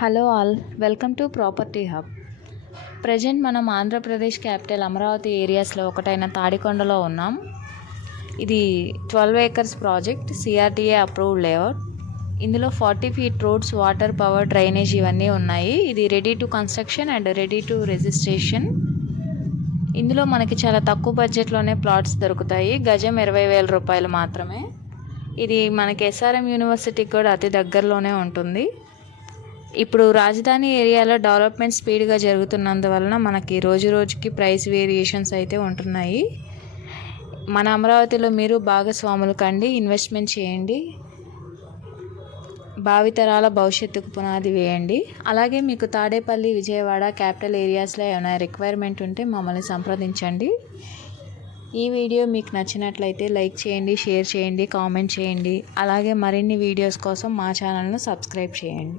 Hello all, welcome to property hub. Present మనం Andhra Pradesh capital Amaravati ఏరియాస్లో ఒకటైన తాడికొండలో ఉన్నాం. ఇది 12 acres project, CRTA approved layout. ఇందులో 40 feet roads, water, power, drainage ఇవన్నీ ఉన్నాయి. ఇది ready to construction and ready to registration. ఇందులో మనకి చాలా తక్కువ బడ్జెట్లోనే ప్లాట్స్ దొరుకుతాయి. గజం 20,000 రూపాయలు మాత్రమే. ఇది మనకి ఎస్ఆర్ఎం యూనివర్సిటీకి కూడా అతి దగ్గరలోనే ఉంటుంది. ఇప్పుడు రాజధాని ఏరియాలో డెవలప్మెంట్ స్పీడ్గా జరుగుతున్నందువలన మనకి రోజు రోజుకి ప్రైస్ వేరియేషన్స్ అయితే ఉంటున్నాయి. మన అమరావతిలో మీరు భాగస్వాములు కండి, ఇన్వెస్ట్మెంట్ చేయండి, భావితరాల భవిష్యత్తుకు పునాది వేయండి. అలాగే మీకు తాడేపల్లి, విజయవాడ క్యాపిటల్ ఏరియాస్లో ఏమైనా రిక్వైర్మెంట్ ఉంటే మమ్మల్ని సంప్రదించండి. ఈ వీడియో మీకు నచ్చినట్లయితే లైక్ చేయండి, షేర్ చేయండి, కామెంట్ చేయండి. అలాగే మరిన్ని వీడియోస్ కోసం మా ఛానల్ను సబ్స్క్రైబ్ చేయండి.